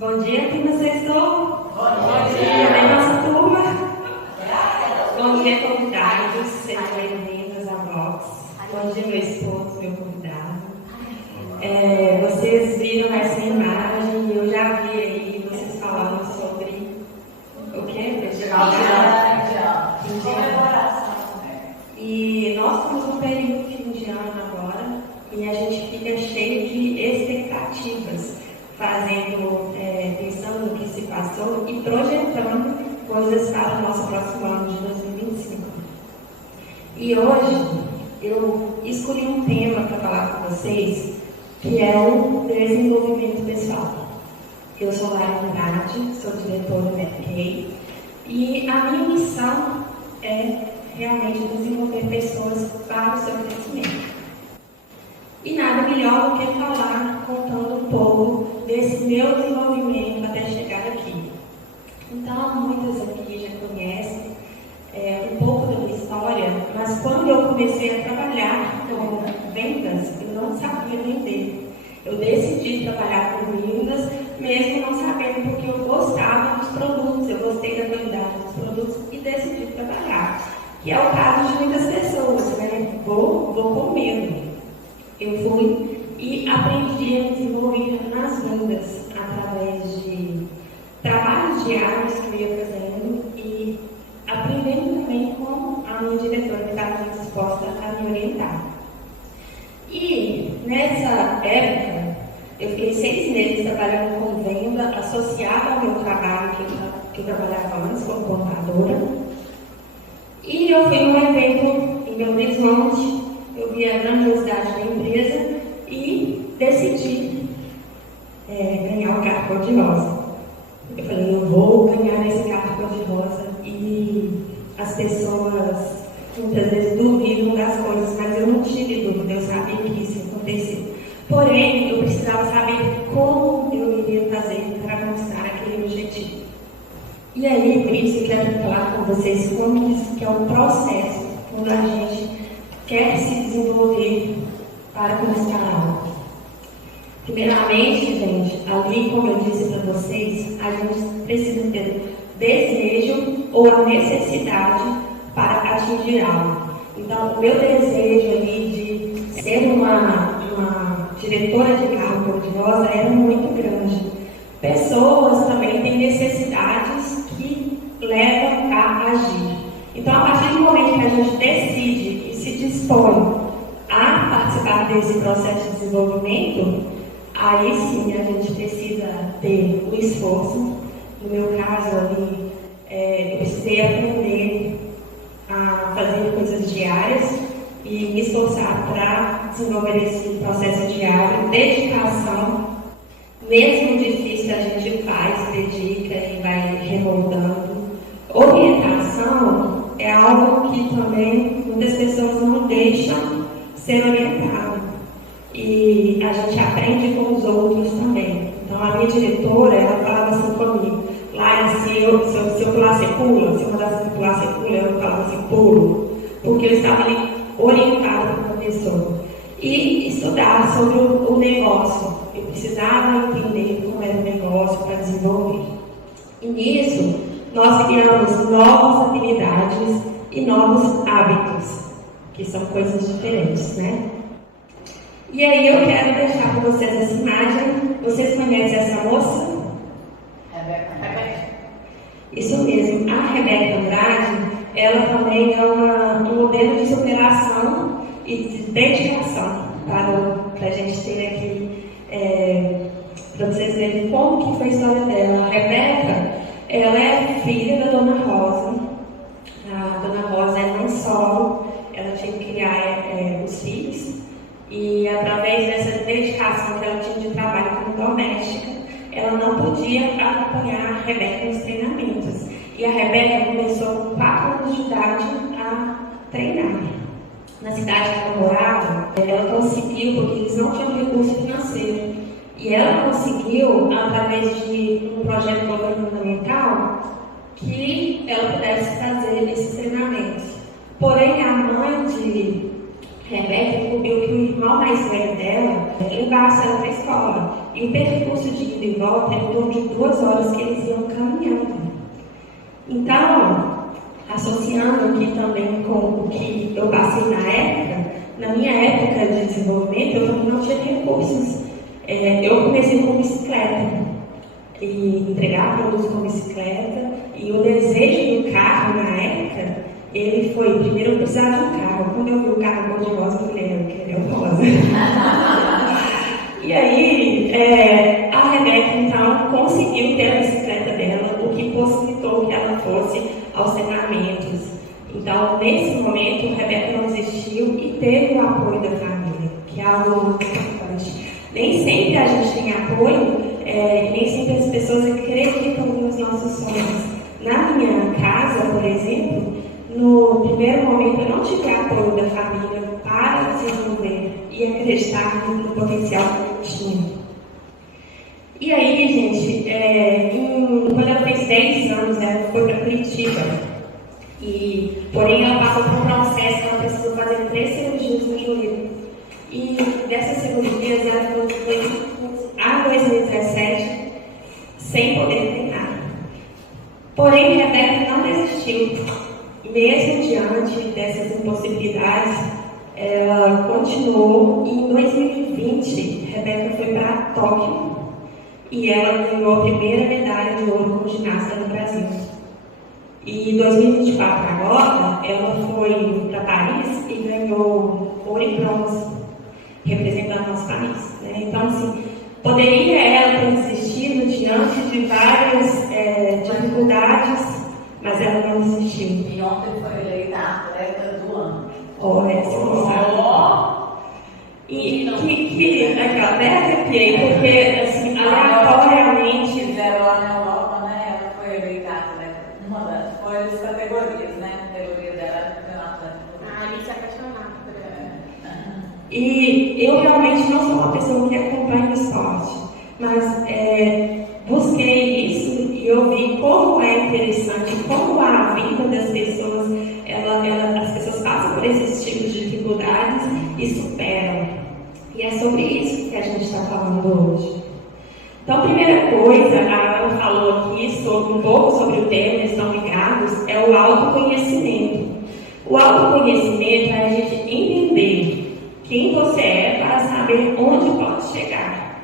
Bom dia, turma sextou? Bom dia. Bem, nossa turma? Bom dia, convidados. Sejam bem-vindos à Vox. Bom dia, meu esposo, meu convidado. Vocês viram essa imagem e eu já vi aí vocês falando sobre o quê? E nós estamos num período de fim de ano agora e a gente fica cheio de expectativas, pensando no que se passou e projetando coisas para o nosso próximo ano de 2025. E hoje eu escolhi um tema para falar com vocês, que é o desenvolvimento pessoal. Eu sou Lara Andrade, sou diretora da MBA e a minha missão é realmente desenvolver pessoas para o seu crescimento. E nada melhor do que falar, contando um pouco desse meu desenvolvimento até chegar aqui. Então, muitas aqui já conhecem um pouco da minha história, mas quando eu comecei a trabalhar com vendas, eu não sabia vender. Eu decidi trabalhar com vendas, mesmo não sabendo, porque eu gostava dos produtos, eu gostei da qualidade dos produtos e decidi trabalhar. Que é o caso de muitas pessoas, né? Vou com medo. Eu fui e aprendi a me desenvolver nas vendas através de trabalhos diários que eu ia fazendo e aprendendo também com a minha diretora que estava disposta a me orientar. E nessa época, eu fiquei 6 meses trabalhando com venda associada ao meu trabalho que eu trabalhava antes como contadora. E eu fui num evento em Belo Horizonte, eu vi a grandiosidade da empresa e decidi ganhar o carro cor-de-rosa. Eu falei, eu vou ganhar esse carro cor-de-rosa e as pessoas muitas vezes duvidam das coisas, mas eu não tive dúvida, eu sabia que isso ia acontecer. Porém, eu precisava saber como eu iria fazer para conquistar aquele objetivo. E aí, por isso eu quero falar com vocês como que é o processo quando a gente quer se desenvolver para conquistar algo. Primeiramente, gente, ali, como eu disse para vocês, a gente precisa ter desejo ou a necessidade para atingir algo. Então, o meu desejo ali de ser uma diretora de carro cor-de-rosa era muito grande. Pessoas também têm necessidades que levam a agir. Então, a partir do momento que a gente decide e se dispõe a participar desse processo de desenvolvimento, aí sim a gente precisa ter o esforço. No meu caso ali, eu precisei aprender a fazer coisas diárias e me esforçar para desenvolver esse processo diário, dedicação. Mesmo difícil, a gente faz, dedica e vai remoldando. Orientação é algo que também muitas pessoas não deixam ser orientado. E a gente aprende com os outros também. Então, a minha diretora, ela falava assim comigo, Lara, se eu pular, você pula? Se eu mandasse você pular, você pula? Eu falava assim, pulo. Porque eu estava ali orientada para a pessoa. E estudar sobre o negócio. Eu precisava entender como era o negócio para desenvolver. E nisso, nós criamos novas habilidades e novos hábitos, que são coisas diferentes, né? E aí eu quero deixar para vocês essa imagem. Vocês conhecem essa moça? Rebeca. Isso mesmo. A Rebeca Andrade, ela também é um modelo de superação e de dedicação para a gente ter aqui, para vocês verem como que foi a história dela. A Rebeca, ela é filha da Dona Rosa. A Dona Rosa é mãe solo, ela tinha que criar os filhos e através dessa dedicação que ela tinha de trabalho como doméstica, ela não podia acompanhar a Rebeca nos treinamentos. E a Rebeca começou com 4 anos de idade a treinar. Na cidade que ela morava, ela conseguiu, porque eles não tinham recurso financeiro, e ela conseguiu, através de um projeto governamental, que ela pudesse fazer esses treinamentos. Porém, a mãe de Rebeca descobriu que o irmão mais velho dela levasse ela para a escola. E o percurso de ida e volta era em torno de 2 horas que eles iam caminhando. Então, associando aqui também com o que eu passei na época, na minha época de desenvolvimento, eu também não tinha recursos. Eu comecei com bicicleta, e entregar produtos com bicicleta, e o desejo do carro na época, ele foi, primeiro eu precisava de um carro. Quando eu vi o carro cor-de-rosa, eu falei, eu queria o rosa. E aí, a Rebeca, então, conseguiu ter a bicicleta dela, o que possibilitou que ela fosse aos treinamentos. Então, nesse momento, a Rebeca não desistiu e teve o apoio da família, que é algo muito importante. Nem sempre a gente tem apoio, nem sempre as pessoas acreditam nos nossos sonhos. Na minha casa, por exemplo, no primeiro momento eu não tive apoio da família para desenvolver e acreditar no potencial que tinha. E aí, gente, quando ela fez 10 anos, ela foi para Curitiba. Porém, ela passou por um processo, ela precisou fazer 3 cirurgias no joelho. E dessas cirurgias, ela foi a 2017 sem poder treinar. Porém, Rebeca não desistiu. Mesmo diante dessas impossibilidades, ela continuou e em 2020, Rebeca foi para Tóquio e ela ganhou a primeira medalha de ouro como ginasta no Brasil. E em 2024 agora, ela foi para Paris e ganhou ouro e bronze, representando nosso país. Né? Então, assim, poderia ela ter desistido diante de várias dificuldades, mas ela não desistiu. E ontem foi eleita a atleta do ano. Olha, você não sabe. E que até arrepiei, porque assim, aleatoriamente. Fizeram lá na Europa, né? Ela foi eleita atleta. Uma das categorias, né? A categoria dela era campeonato atleta. Ali se apaixonava por ela. E eu realmente não sou uma pessoa que acompanha o esporte, mas busquei isso e eu vi como é interessante, como a vida das pessoas, as pessoas passam por esses tipos de dificuldades e superam. E é sobre isso que a gente está falando hoje. Então, a primeira coisa, a Ana falou aqui um pouco sobre o tema, eles estão ligados, é o autoconhecimento. O autoconhecimento é a gente entender quem você é para saber onde pode chegar.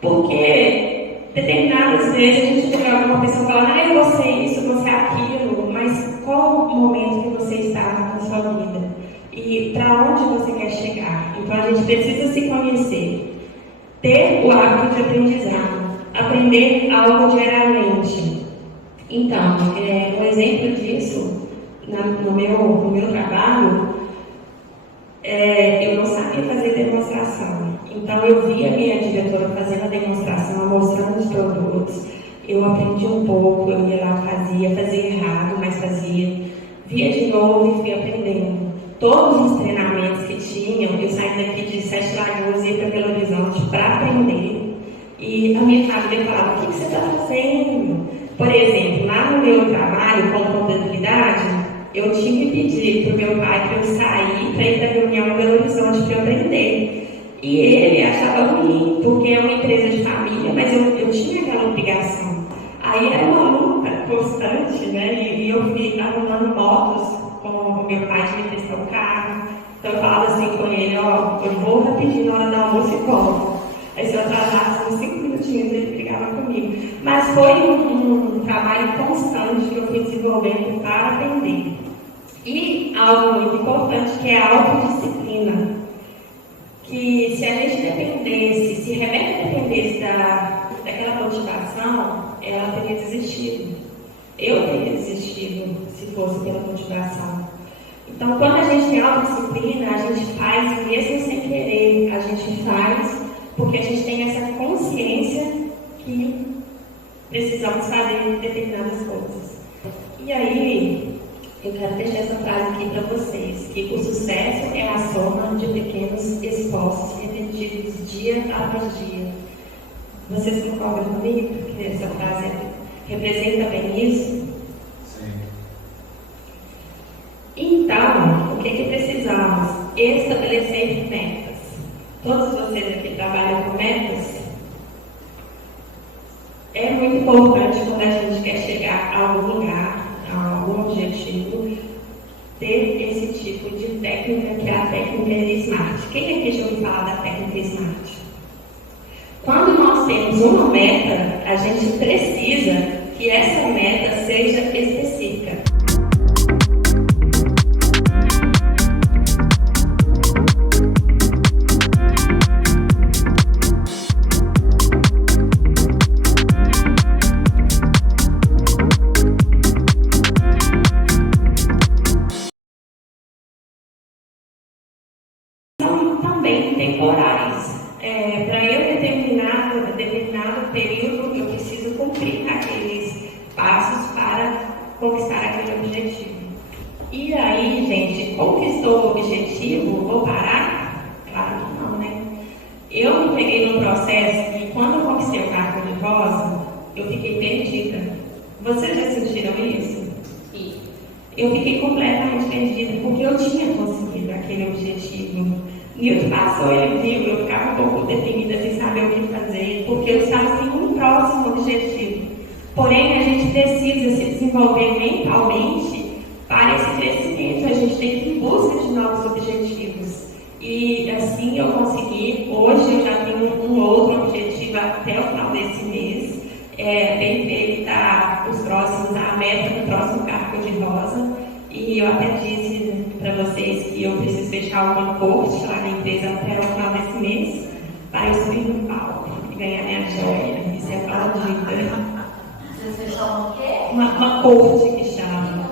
Porque determinadas vezes a gente vê alguma pessoa falando, eu vou ser isso, eu vou ser aquilo, mas qual o momento que você está na sua vida? E para onde você quer chegar? Então a gente precisa se conhecer, ter o hábito de aprendizado, aprender algo diariamente. Então, um exemplo disso, no meu trabalho, eu não sabia fazer demonstração. Então eu via a minha diretora fazendo a demonstração, mostrando os produtos. Eu aprendi um pouco, eu ia lá, fazia errado, mas fazia. Via de novo e fui aprendendo. Todos os treinamentos que tinham, eu saí daqui de Sete Lagoas e ia para Belo Horizonte para aprender. E a minha família falava, o que você está fazendo? Por exemplo, lá no meu trabalho com contabilidade, eu tive que pedir para o meu pai para eu sair para ir para a reunião em Belo Horizonte para aprender. E ele achava ruim, porque é uma empresa de família, mas eu tinha aquela obrigação. Aí era uma luta constante, né? E eu fui arrumando motos com o meu pai de me prestar o carro. Então eu falava assim com ele, eu vou rapidinho na hora do almoço e volto. Aí se eu atrasasse uns 5 minutinhos, ele brigava comigo. Mas foi um trabalho constante que eu fui desenvolvendo para aprender. E algo muito importante que é a autodisciplina. Que se a gente dependesse, se Rebeca dependesse daquela motivação, ela teria desistido. Eu teria desistido se fosse pela motivação. Então, quando a gente tem autodisciplina, a gente faz mesmo sem querer. A gente faz porque a gente tem essa consciência que precisamos fazer determinadas coisas. E aí, eu quero deixar essa frase aqui para vocês, que o sucesso é a soma de pequenos esforços repetidos dia após dia. Vocês concordam comigo? Que essa frase representa bem isso? Sim. Então, o que precisamos? Estabelecer É muito importante quando a gente quer chegar a algum lugar, a algum objetivo, ter esse tipo de técnica que é a técnica SMART. Quem aqui já ouviu falar da técnica SMART? Quando nós temos uma meta, a gente precisa que essa meta seja específica. São também temporais. Para eu determinado período, eu preciso cumprir aqueles passos para conquistar aquele objetivo. E aí, gente, conquistou o objetivo, vou parar? Claro que não, né? Eu me peguei num processo e quando eu conquistei o cargo de rosa, eu fiquei perdida. Vocês já sentiram isso? Sim. Eu fiquei completamente perdida porque eu tinha conseguido aquele objetivo. Newton passou, ele viu, eu ficava um pouco deprimida sem saber o que fazer, porque eu estava sem um próximo objetivo. Porém, a gente precisa se desenvolver mentalmente para esse crescimento, a gente tem que ir em busca de novos objetivos. E assim eu consegui, hoje eu já tenho um outro objetivo até o final desse mês, tentei dar os próximos, a meta do próximo cargo de rosa. E eu até disse para vocês que eu preciso fechar uma corte lá na empresa até o final desse mês para eu subir no palco e ganhar minha joia e ser aplaudida. Você fechou o quê? Uma corte que chama.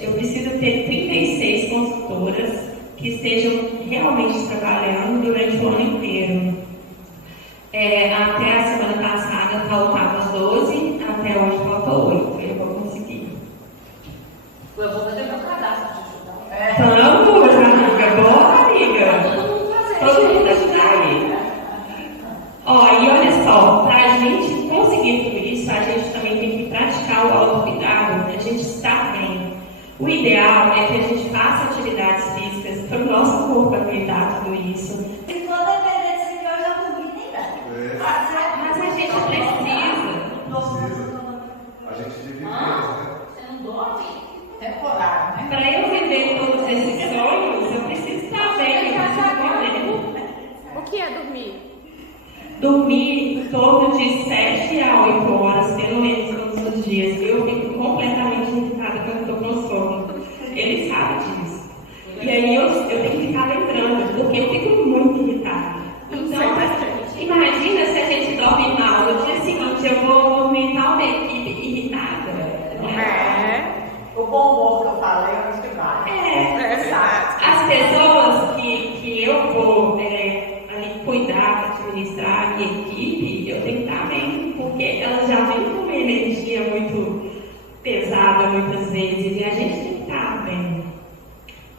Eu preciso ter 36 consultoras que estejam realmente trabalhando durante o ano inteiro. Até a semana passada faltavam 12, até hoje faltam 8. Eu vou conseguir. Eu vou fazer meu cadastro de ajudar. Vamos, amiga, bora, amiga. Todo mundo fazer. Todo mundo ajudar aí. E olha só, para a gente conseguir tudo isso, a gente também tem que praticar o autocuidado, a gente estar bem. O ideal é que a gente faça atividades físicas para o nosso corpo aguentar tudo isso. Se for depender desse aqui, eu já dormi nem dá. Mas a gente precisa. A gente divide, né? Você não dorme? Temporário, né? Para eu viver todos esses sonhos, eu preciso estar bem, eu preciso correr. O que é dormir? Dormir em torno de 7 a 8 horas, pelo menos todos os dias. Eu fico completamente irritada quando estou com sono. Ele sabe disso. E aí eu tenho que ficar lembrando, porque eu fico muito irritada. Então, imagina se a gente dorme mal. No dia seguinte eu vou movimentar uma equipe irritada. O bom humor que eu falei, eu acho que vale. As pessoas que eu vou ali cuidar, administrar a minha equipe, eu tenho que estar bem, porque elas já vêm com uma energia muito pesada muitas vezes, e a gente tem que estar bem.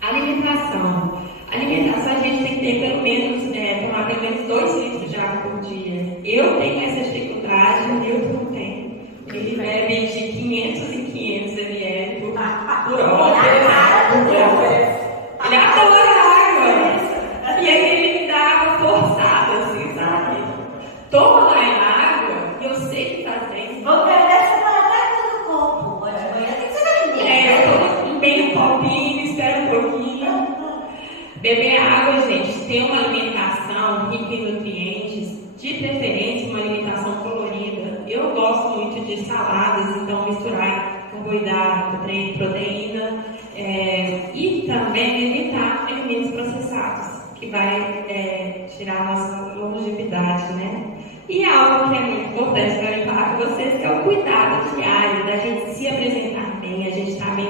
Alimentação. Alimentação a gente tem que ter pelo menos, tomar pelo menos 2 litros de água por dia. Eu tenho essa dificuldade, o Newton não tem. Ele bebe de 500 e 500 ml por hora. Ele adora água. E aí ele me dá água forçada, assim, sabe? Toma mais água, e eu sei que tá bem. Vou beber essa até no copo. Hoje de manhã tem que ser bebida. Eu tô bem no copinho, espero um pouquinho. Beber água, gente, ter uma alimentação rica em nutrientes, de preferência uma alimentação colorida. Eu gosto muito de saladas, então misturar carboidrato, proteína e também evitar alimentos processados, que vai tirar a nossa longevidade, né? E algo que é muito importante para eu falar com vocês, que é o cuidado diário, da gente se apresentar bem, a gente estar bem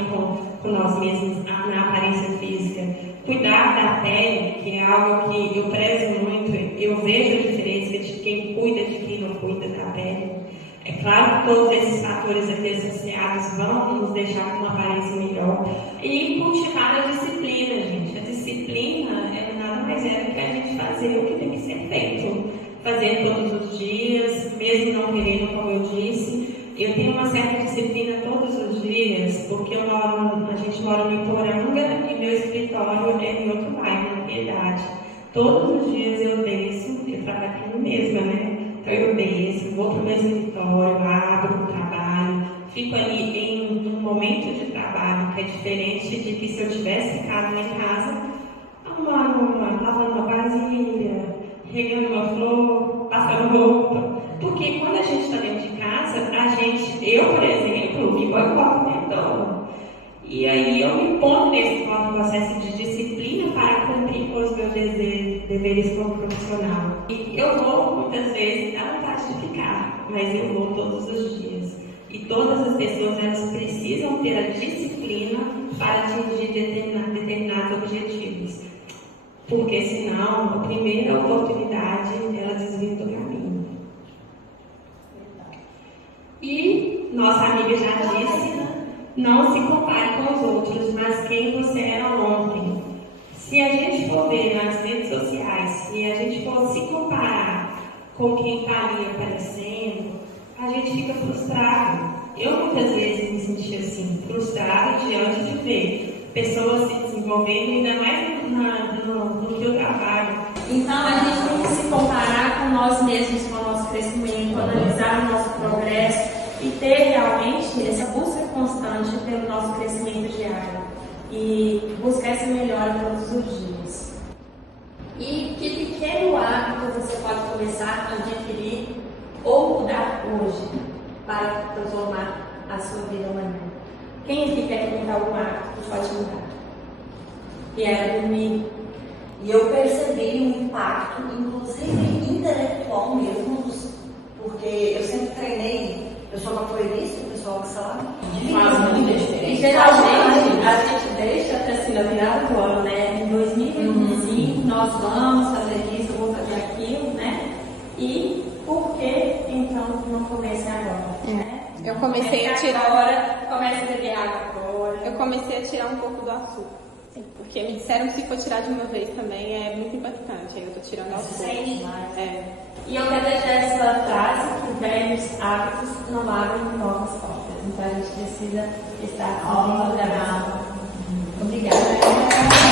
com nós mesmos na aparência física. Cuidar da pele, que é algo que eu prezo muito, eu vejo a diferença de quem cuida e de quem não cuida da pele. É claro que todos esses fatores aqui associados vão nos deixar com uma aparência melhor. E cultivar a disciplina, gente. A disciplina nada mais é do que a gente fazer o que tem que ser feito. Fazer todos os dias, mesmo não querendo, como eu disse. Eu tenho uma certa disciplina todos os dias, porque a gente mora no Iporanga e meu escritório é em outro bairro, na Piedade. Todos os dias eu desço, eu trabalho mesmo, né? Então eu desço, vou para o meu escritório, abro o trabalho, fico ali em um momento de trabalho que é diferente de que se eu tivesse ficado lá em casa, lavando uma vasilha, regando uma flor, passando roupa. Porque quando a gente está dentro de casa, eu, por exemplo, me boicoto então. E aí eu me ponho nesse processo de disciplina para cumprir com os meus deveres como profissional. E eu vou, muitas vezes, dá vontade de ficar, mas eu vou todos os dias. E todas as pessoas, elas precisam ter a disciplina para atingir determinados objetivos. Porque senão, a primeira oportunidade, ela desvia do caminho. E nossa amiga já disse, não se compare com os outros, mas quem você era ontem. Se a gente for ver nas redes sociais, se a gente for se comparar com quem está ali aparecendo, a gente fica frustrado. Eu muitas vezes me senti assim, frustrada diante de ver pessoas se desenvolvendo, ainda mais no que eu trabalho. Então a gente tem que se comparar com nós mesmos, com o nosso crescimento, analisar o nosso progresso e ter realmente essa busca constante pelo nosso crescimento diário e buscar essa melhora todos os dias. E que pequeno hábito você pode começar a adquirir ou mudar hoje para transformar a sua vida amanhã? Quem aqui quer mudar algum hábito que pode mudar? E era dormir. E eu percebi um impacto, inclusive intelectual mesmo, porque eu sempre treinei, eu sou capoeirista, pessoal que sabe, Faz muita diferença. E geralmente a gente deixa até assim na virada do ano, né? Em 2025 nós vamos fazer isso, vamos fazer aquilo, né? E por que então não começa agora? Né? Eu comecei a tirar agora, começa a beber água agora. Eu comecei a tirar um pouco do açúcar. Porque me disseram que se for tirar de uma vez também é muito impactante. Aí eu tô tirando aos poucos. E eu quero deixar essa frase que velhos hábitos não abrem novas portas. Então a gente precisa estar programado. Obrigada.